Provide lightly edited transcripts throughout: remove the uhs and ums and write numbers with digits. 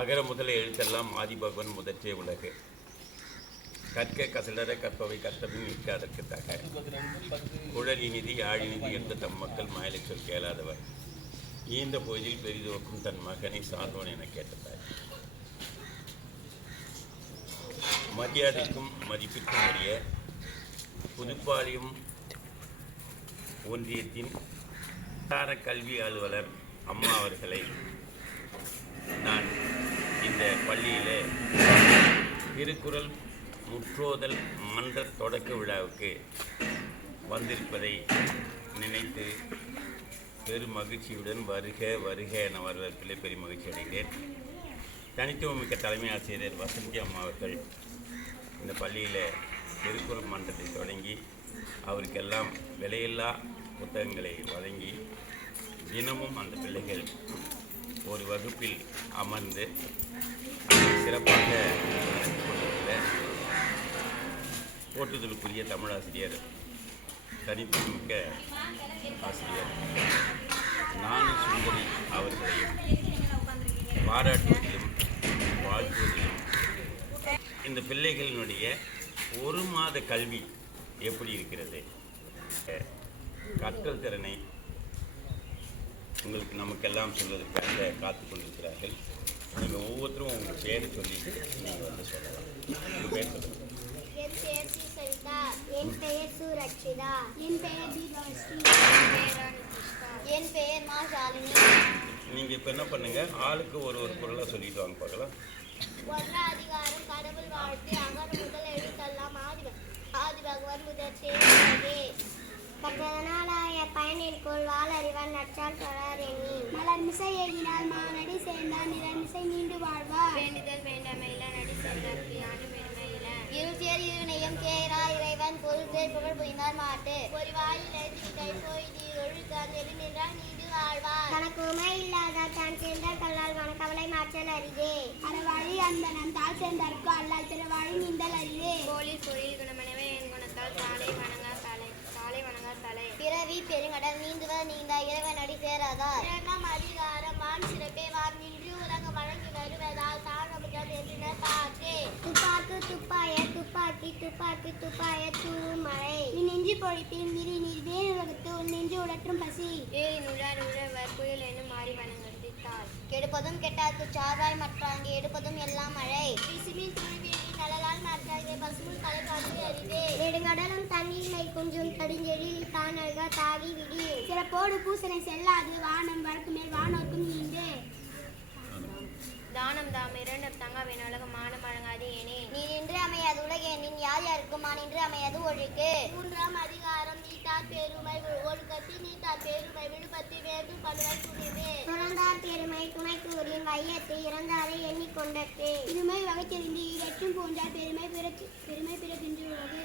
அகர முதல எழுத்தெல்லாம் ஆதிபகவன் முதற்றே உலகு. கற்க கசலர கற்பவை கற்றபின் நிற்க அதற்கு தக. குழலினிதி ஆழிநிதி என்று தம் மக்கள் மாயலை சொல் கேளாதவர். ஈந்த பொழுதில் பெரிதோக்கும் தன் மகனை சார்ந்தோன் என கேட்டதாய். மரியாதைக்கும் மதிப்பிற்கும் உரிய புதுப்பாளையம் ஒன்றியத்தின் கல்வி அலுவலர் அம்மா அவர்களை நான் இந்த பள்ளியில் திருக்குறள் முற்றோதல் மன்ற தொடக்க விழாவுக்கு வந்திருப்பதை நினைத்து பெரும் மகிழ்ச்சியுடன் வருக வருக என வரவேற்பிலே பெரும் மகிழ்ச்சி அடைகிறேன். தனித்துவமிக்க தலைமை ஆசிரியர் வசந்தி அம்மா அவர்கள் இந்த பள்ளியில் திருக்குறள் மன்றத்தை தொடங்கி அவருக்கெல்லாம் விலையில்லா புத்தகங்களை வழங்கி தினமும் அந்த பிள்ளைகள் ஒரு வகுப்பில் அமர்ந்து சிறப்பாக நடத்தி கொண்டிருக்கிற போற்றுதலுக்குரிய தமிழாசிரியர் தனித்துவமிக்க ஆசிரியர் நானு சுந்தரி அவர்களையும் பாராட்டுவதிலும் வாழ்த்துவதிலும் இந்த பிள்ளைகளினுடைய ஒரு மாத கல்வி எப்படி இருக்கிறது, கற்றல் திறனை உங்களுக்கு நமக்கெல்லாம் சொல்வதற்காக காத்து கொண்டிருக்கிறார்கள். நீங்கள் ஒவ்வொருத்தரும் உங்கள் பேரை சொல்லிட்டு நீங்கள் வந்து சொல்லலாம். உங்கள் பேர் சொல்லுங்கள். என் பெயர் சி சரிதா. என் பெயர் சு ரட்சிதா. என் பெயர் தீபஸ்ரீ. என் பெயர் மா ஷாலினி. நீங்கள் இப்போ என்ன பண்ணுங்கள், ஆளுக்கு ஒரு ஒரு பொருளாக சொல்லிட்டு வாங்க பார்க்கலாம். ஒன்றாம் அதிகாரம் கடவுள் வாழ்த்து. அகர முதல் எழுத்தெல்லாம் ஆதிபகவன் முதற்றே உலகு. கற்றதனாலாய பயனிற்குள் வாழறிவன் நற்றால் தொடர் எண்ணி. மலர் மிசை ஏகினால் மானடி சேர்ந்தால் நிலர் மிசை நீண்டு வாழ்வார். வேண்டுதல் வேண்டமையில நடி சேர்ந்தார்க்கு யாண்டு பெருமையில. இருசேர் இருநயம் கேரா இறைவன் பொருள் புகழ் புரிந்தார் மாட்டு. ஒரு வாயில் கை போய் நீர் ஒழுக்கான் எது நின்றால் நீண்டு வாழ்வார். தனக்கு உமை இல்லாத தான் சேர்ந்தார் கல்லால் கவலை மாற்றல் அரிதே. அறவாழி அந்த நம் தாள் சேர்ந்தார்க்கு அல்லால் பிற வாழி நீந்தல் அரிதே. கோளில் பொறியில் குணமனவே என் குணத்தால் தாளை வணங்கா தலை தாளை வணங்கா தலை. பிறவி பெருங்கடல் நீந்துவர் நீந்தா இறைவன் அடி சேராதார். இரண்டாம் அதிகாரம் வான் சிறப்பே வான் நின்று உலகம் வழங்கி வருவதால் தாழமுதல் எதிர பாக்கே. துப்பாக்கு துப்பாய துப்பாக்கி துப்பாக்கி துப்பாய தூவும் மழை. நீ நெஞ்சு பொழிப்பின் மிரி நீர் வேறு உலகத்து உன் நெஞ்சு உடற்றும் பசி. ஏறி நுழார் உழவர் புயல் என்னும் மாறி வணங்கடித்தாள். கெடுப்பதும் கெட்டார்க்கு சார்வாய் மற்றாங்க எடுப்பதும் எல்லாம் மழை. பிசுமின் துணிவேலி கடலால் மாற்றாக பசுமுள் கலை காட்சி அரிதே. நெடுங்கடலும் தண்ணீரை குஞ்சும் தடிஞ்செழில் தானல்க தாகி விடி. சிறப்போடு பூசனை செல்லாது வானம் வழக்கு மேல் வானோர்க்கும் நீண்டு. தானம் தாம் இரண்டும் தங்காவின் உலகம் மானம் வழங்காது ஏனே. நீ நின்று அமையாது உலகே நின் யார் யாருக்கும் நின்று அமையாது ஒழுக்கு. மூன்றாம் அதிகாரம் நீத்தார் பெருமை ஒழுக்கத்தி நீத்தார் பெருமை விழுப்பத்தி வேண்டும் படுவை துணிவு. துறந்தார் பெருமை துணை கூறின் வையத்தை இறந்தாரை எண்ணிக்கொண்டது. இருமை வகை தெரிந்து ஈரற்றும் போன்றார் பெருமை பிறக்கின்ற உலகு.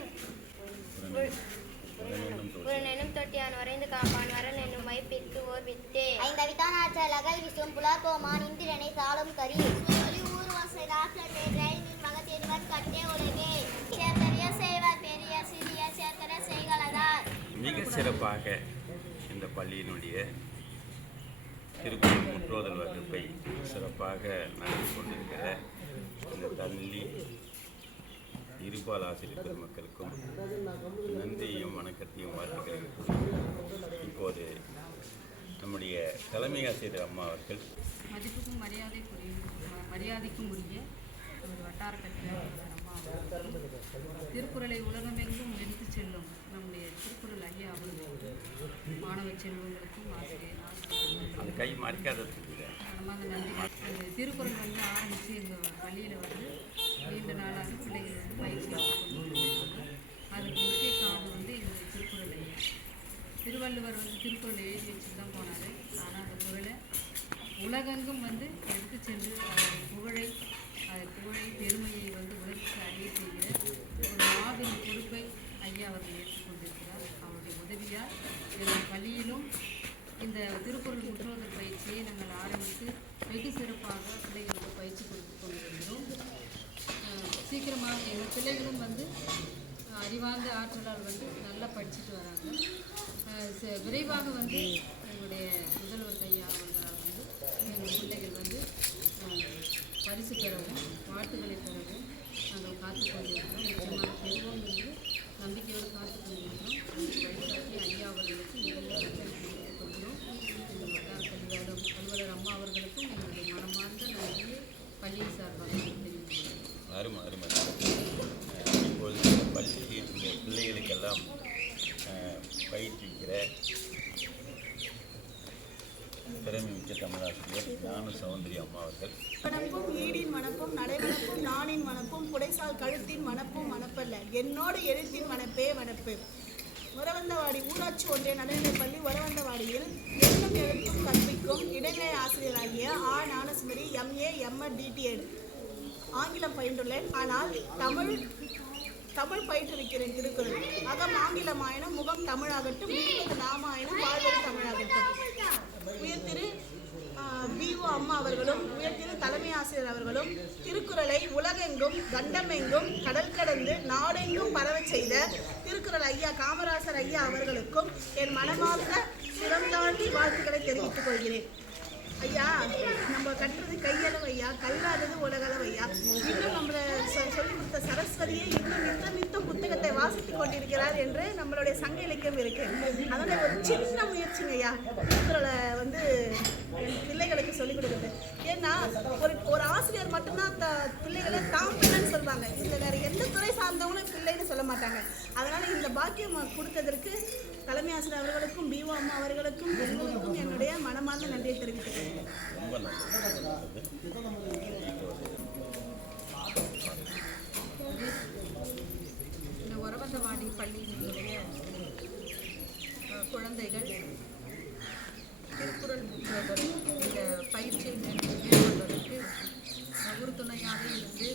உரன் என்னும் தொட்டியான் வரைந்து காப்பான் வரல் என்னும் வைப்பிற்கு ஓர் வித்தே. ஐந்தவிதான் ஆற்றல் அகல் விசும் புலார் கோமான் இந்திரனை சாலும் கரி. ஊர்வசை ஆற்றல் வேற்றை நின் மகத்தேருவர் கட்டே உலகே. சேர்த்தறிய செய்வர் பெரிய சிறிய சேர்த்தர செய்களதார். மிக சிறப்பாக இந்த பள்ளியினுடைய திருக்குறள் முற்றோதல் வகுப்பை சிறப்பாக நடத்தி கொண்டிருக்கிற இந்த தள்ளி இருபால் ஆசிரியர் பெருமக்களுக்கும் நன்றியையும் வணக்கத்தையும் வாழ்த்துக்கிறேன். இப்போது நம்முடைய தலைமை ஆசிரியர் அம்மா அவர்கள் மதிப்புக்கும் மரியாதைக்கும் உரிய ஒரு வட்டார கட்சியாளர் அம்மா அவர்கள் திருக்குறளை உலகமெங்கும் எடுத்துச் செல்லும் நம்முடைய திருக்குறள் ஐயா அவர்களுக்கு மாணவ செல்வங்களுக்கும் அந்த கை மறைக்காத நன்றி. திருக்குறள் ஆரம்பித்து எங்கள் பள்ளியில் நீண்ட நாளாக பிள்ளைகள் பயிற்சி அதுக்கு முக்கிய காரணம் எங்கள் திருக்குறள் ஐயா. திருவள்ளுவர் திருக்குறள் எழுதி வச்சுட்டு தான் போனார். ஆனால் அந்த குறளை உலகெங்கும் எடுத்து சென்று அதன் புகழை பெருமையை உலகத்துக்கு அறிய செய்கிற ஒரு மாபெரும் பொறுப்பை ஐயா அவர்கள் ஏற்றுக்கொண்டிருக்கிறார். அவருடைய உதவியால் எங்கள் பள்ளியிலும் இந்த திருக்குறள் முற்றோதல் பயிற்சியை நாங்கள் ஆரம்பித்து வெகு சிறப்பாக பிள்ளைகளுக்கு பயிற்சி கொடுத்து கொண்டிருக்கிறோம். சீக்கிரமாக எங்கள் பிள்ளைகளும் அறிவார்ந்த ஆற்றலால் நல்லா படிச்சுட்டு வராங்க. விரைவாக எங்களுடைய முதல்வர் ஐயா அவர்களால் எங்கள் பிள்ளைகள் பரிசு பெறவும் வாழ்த்துக்களை பெறவும் நாங்கள் காத்து கொண்டிருக்கிறோம். நிச்சயமாக பெறுவோம் என்று நம்பிக்கையோடு காத்து கொண்டிருக்கிறோம். வழிகாட்டி ஐயா அவர்களுக்கு நிறைய நன்றி கொள்கிறோம். எங்கள் வட்டார கல்வியாளர் அலுவலர் அம்மா அவர்களுக்கும் எங்களுடைய மனமார்ந்த நன்றியை பள்ளியை சார்பாக தெரிவித்துள்ளோம். அருமை அருமை. இப்பொழுது பள்ளி இந்த பிள்ளைகளுக்கெல்லாம் பயிற்றுவிக்கிற திறமை மிக்க தமிழாசிரியர் ஞான சௌந்தரி அம்மா அவர்கள். மணப்பும் ஈடின் மணப்பும் நடைமணப்பும் நானின் மணப்பும் புடைசால் கழுத்தின் மணப்பும் மணப்பல்ல என்னோடு எழுத்தின் மணப்பே மணப்பு. உரவந்தவாடி ஊராட்சி ஒன்றிய நடுநிலைப்பள்ளி உரவந்தவாடியில் எண்ணும் எழுத்தும் கற்பிக்கும் இடைநிலை ஆசிரியராகிய ஆ ஞானசுந்தரி MA MD DEd ஆங்கிலம் பயின்றுள்ளேன். ஆனால் தமிழ் பயிற்றுவிக்கிறேன். திருக்குறள் அகம் ஆங்கிலமாயினும் முகம் தமிழாகட்டும் வீழ்வது நாமாயினும் வாழ்வது தமிழாகட்டும். உயர்திரு BO அம்மா அவர்களும் உயர்திரு தலைமை ஆசிரியர் அவர்களும் திருக்குறளை உலகெங்கும் கண்டமெங்கும் கடல் கடந்து நாடெங்கும் பரவச் செய்த திருக்குறள் ஐயா காமராசர் ஐயா அவர்களுக்கும் என் மனமார்ந்த சிறந்தாண்டி வாழ்த்துக்களை தெரிவித்துக் கொள்கிறேன். ஐயா, நம்ம கட்டுறது கையளவு ஐயா, கல்லாதது உலகளவு ஐயா. இன்னும் நம்மளை சொல்லி கொடுத்த சரஸ்வதியை இன்னும் நித்தம் புத்தகத்தை வாசித்துக் கொண்டிருக்கிறார் என்று நம்மளுடைய சங்க இலக்கியம் இருக்கு. அதனால ஒரு சின்ன முயற்சிங்க ஐயா, திருக்குறளை என் பிள்ளைகளுக்கு சொல்லிக் கொடுக்குறது. ஏன்னா ஒரு ஆசிரியர் மட்டும்தான் பிள்ளைகளை தான் பிள்ளைன்னு சொல்லுவாங்க. இல்லை வேற எந்த துறை சார்ந்தவங்களும் பிள்ளைன்னு சொல்ல மாட்டாங்க. அதனால இந்த பாக்கியம் கொடுத்ததற்கு தலைமை ஆசிரியர் அவர்களுக்கும் BO அம்மா அவர்களுக்கும் உங்களுக்கும் என்னுடைய மனமார்ந்த நன்றியை தெரிவித்துக் ரொம்ப நல்லது. இந்த உரவந்தவாடி பள்ளியினுடைய குழந்தைகள் திருக்குறள் முற்றோதல் இந்த பயிற்சியை மேற்கொள்வதற்கு உறுதுணையாக இருந்து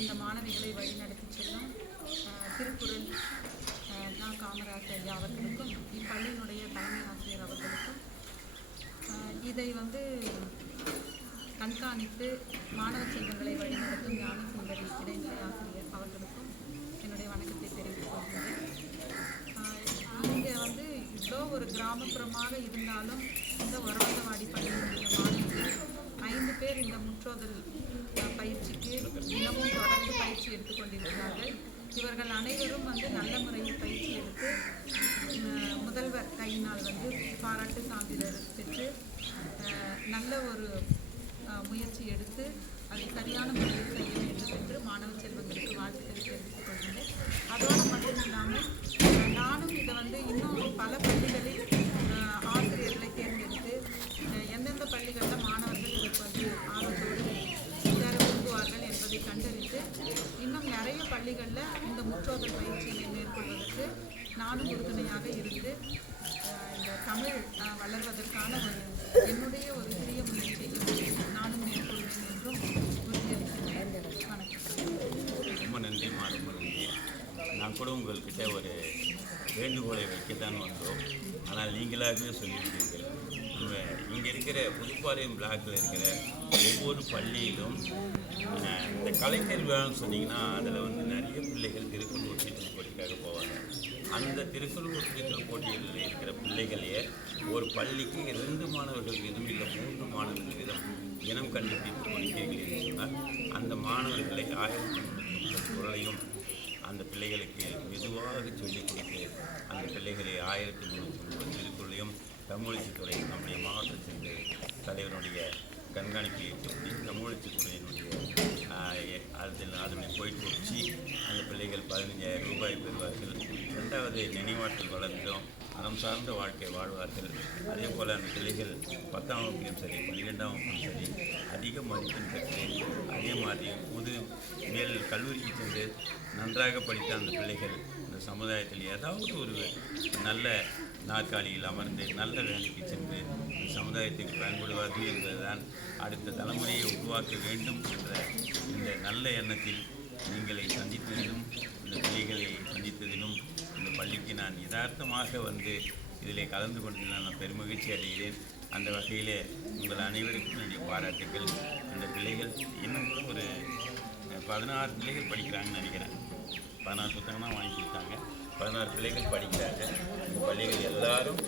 இந்த மாணவிகளை வழிநடத்தி செல்லும் திருக்குறள் காமராஜர் ஐயா அவர்களுக்கும் இப்பள்ளியினுடைய தலைமை ஆசிரியர் அவர்களுக்கும் இதை கண்காணித்து மாணவ செல்வங்களை வழிநடத்தும் ஞானசுந்தரி இடைநிலை ஆசிரியர் அவர்களுக்கும் என்னுடைய வணக்கத்தை தெரிவித்துக் கொள்கிறேன். இங்கே இவ்வளோ ஒரு கிராமப்புறமாக இருந்தாலும் இந்த உரவந்தவாடி பள்ளியினுடைய மாணவர்கள் 5 பேர் இந்த முற்றோதல் பயிற்சிக்கு தினமும் தொடர்ந்து பயிற்சி எடுத்துக்கொண்டிருக்கிறார்கள். இவர்கள் அனைவரும் நல்ல முறையில் பயிற்சி எடுத்து முதல்வர் கையினால் பாராட்டு சான்றிதழ் பெற்று நல்ல ஒரு முயற்சி எடுத்து அதை சரியான முறையில் செய்ய வேண்டும் என்று மாணவ செல்வங்களுக்கு வாழ்த்துக்களை தெரிவித்துக் கொள்கிறேன். அதோடு மட்டும் இல்லாமல் நானும் இதை இன்னும் பல பள்ளிகளில் ஆசிரியர்களை தேர்ந்தெடுத்து எந்தெந்த பள்ளிகளில் மாணவர்கள் இதற்கு ஆர்வத்தோடு சேர விரும்புவார்கள் என்பதை கண்டறிந்து இன்னும் நிறைய பள்ளிகளில் இந்த முற்றோதல் பயிற்சியை மேற்கொள்வதற்கு நானும் உறுதுணையாக இருந்து இந்த தமிழ் வளர்வதற்கான என்னுடைய ஒரு சிறிய முயற்சியை நானும் மேற்கொள்வேன் என்றும் உறுதியளிக்கிறேன். வணக்கம். ரொம்ப நன்றிம்மா, ரொம்ப நன்றி. நான் கூட உங்கள்கிட்ட ஒரு வேண்டுகோளை வைக்கத்தான் வந்தோம். ஆனால் நீங்களாகவே சொல்லியிருக்கீர்கள். இங்கே இருக்கிற புதுப்பாளையம் பிளாக்கில் இருக்கிற ஒவ்வொரு பள்ளியிலும் இந்த கலைஞர் விழான்னு சொன்னீங்கன்னா அதில் நிறைய பிள்ளைகள் திருக்குறள் ஒற்றுதல் போட்டிக்காக போவாங்க. அந்த திருக்குறள் ஒற்றுதல் போட்டிகளில் இருக்கிற பிள்ளைகளையே ஒரு பள்ளிக்கு 2 மாணவர்கள் வீதம் இல்லை 3 மாணவர்கள் வீதம் இனம் கண்டுபிடித்து படிக்கிறீர்கள் என்று சொன்னால் அந்த மாணவர்களை 1300 குறளையும் அந்த பிள்ளைகளுக்கு மெதுவாக சொல்லிக் கொடுத்து அந்த பிள்ளைகளை 1330 திருக்குறளையும் தமிழச்சித்துறை நம்முடைய மாவட்டத்திற்கு தலைவருடைய கண்காணிப்பில் ஏற்படுத்தி தமிழச்சித்துறையினுடைய அதனை போயிட்டு வச்சு அந்த பிள்ளைகள் 15,000 ரூபாய் பெறுவார்கள். 2வது நினைவாற்றல் வளர்க்கிறோம், அறம் சார்ந்த வாழ்க்கை வாழ்வார்கள். அதே போல் அந்த பிள்ளைகள் 10ஆம் வகுப்பிலும் சரி 12ஆம் வகுப்பிலும் சரி அதிக மதிப்பெண் பெற்று அதே மாதிரி மேல் கல்லூரிக்கு சென்று நன்றாக படித்த அந்த பிள்ளைகள் இந்த சமுதாயத்தில் ஏதாவது ஒரு நல்ல நாற்காலியில் அமர்ந்து நல்ல வேலைக்கு சென்று இந்த சமுதாயத்துக்கு பயன்படுவார்கள் என்பதுதான் அடுத்த தலைமுறையை உருவாக்க வேண்டும் என்ற இந்த நல்ல எண்ணத்தில் நீங்களை சந்தித்ததிலும் இந்த பிள்ளைகளை சந்தித்ததிலும் இந்த பள்ளிக்கு நான் யதார்த்தமாக இதில் கலந்து கொண்டு நான் பெருமகிழ்ச்சி அடைகிறேன். அந்த வகையில் உங்கள் அனைவருக்கும் என்னுடைய பாராட்டுக்கள். அந்த பிள்ளைகள் இன்னும் கூட ஒரு 16 பிள்ளைகள் படிக்கிறாங்கன்னு நினைக்கிறேன். 16 புத்தகம் தான் வாங்கி கொடுத்தாங்க. 16 பிள்ளைகள் படிக்கிறாங்க. இந்த பள்ளிகள் எல்லாரும்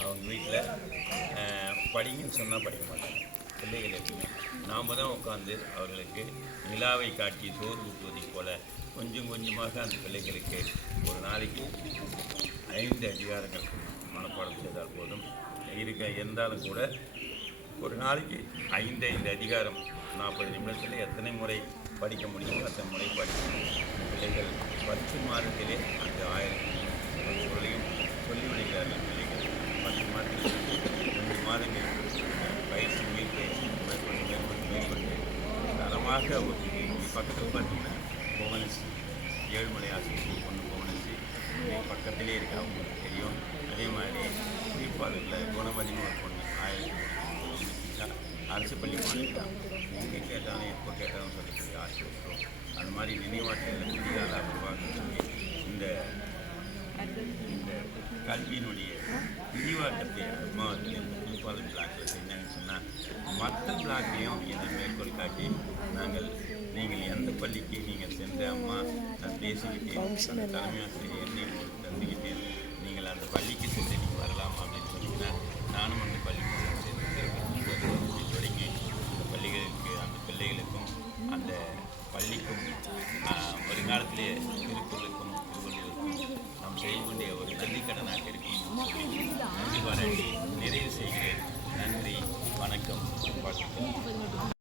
அவங்க வீட்டில் படிங்கன்னு சொன்னால் படிக்க மாட்டாங்க. பிள்ளைகள் எப்பவுமே நாம் தான் உட்காந்து அவர்களுக்கு நிலாவை காட்டி சோறு ஊட்டுவதைப் போல கொஞ்சம் கொஞ்சமாக அந்த பிள்ளைகளுக்கு ஒரு நாளைக்கு 5 அதிகாரங்கள் மனப்பாடம் செய்தால் போதும். இருந்தாலும் கூட ஒரு நாளைக்கு 5 அதிகாரம் 40 நிமிடத்தில் எத்தனை முறை படிக்க முடியுமோ அத்தனை முறை படிக்கணும். பிள்ளைகள் 10 மாதத்திலே அந்த 1000 பொருளையும் சொல்லிவிடுகிறார்கள். பிள்ளைகள் 10 மாதத்தில் 2 மாதங்கள் பயிற்சி மேற்பயிற்சி மேற்கொண்டு தரமாக ஒரு பக்கத்தில் பார்த்தீங்கன்னா புவனஸ்ரீ ஏழுமலை ஆசிரியர் பொண்ணு புவனஸ்ரீ பக்கத்திலே இருக்கு, அவங்களுக்கு தெரியும். அதே மாதிரி தீர்ப்பாளர்கள் குணமதினு ஒரு பொண்ணு 1000 அரசு பள்ளி மாணவிதான். எங்கே கேட்டாலும் எப்போ கேட்டாலும் சொல்லக்கூடிய ஆசிரியர். அது மாதிரி நினைவாற்றல் புதிதாக உருவாக்க சொல்லி இந்த கல்வியினுடைய விரிவாக்கத்தை அம்மாவர்கள் இந்த திருப்பாளர் பிளாக்கில் செஞ்சாங்கன்னு சொன்னால் மற்ற பிளாக்கையும் இதை மேற்கோள் காட்டி நீங்கள் எந்த பள்ளிக்கு நீங்கள் சென்ற அம்மா நான் பேசிக்கிட்டேன், அந்த தலைமை ஆசிரியர் என்னை தந்துக்கிட்டேன், நீங்கள் அந்த பள்ளிக்கு சென்று நீங்கள் வரலாம் அப்படின்னு சொன்னீங்கன்னா நானும் அந்த பள்ளிக்கு சென்று தொடங்கி அந்த பள்ளிகளுக்கு அந்த பிள்ளைகளுக்கும் அந்த பள்ளிக்கும் வருங்காலத்திலே திருக்குறளுக்கும் திருவள்ளுவருக்கும் நாம் செய்ய வேண்டிய ஒரு நன்றிக்கடனாக இருக்கும். நன்றி பாராட்டி நிறைவு செய்கிறேன். நன்றி, வணக்கம், வாழ்த்துக்கள்.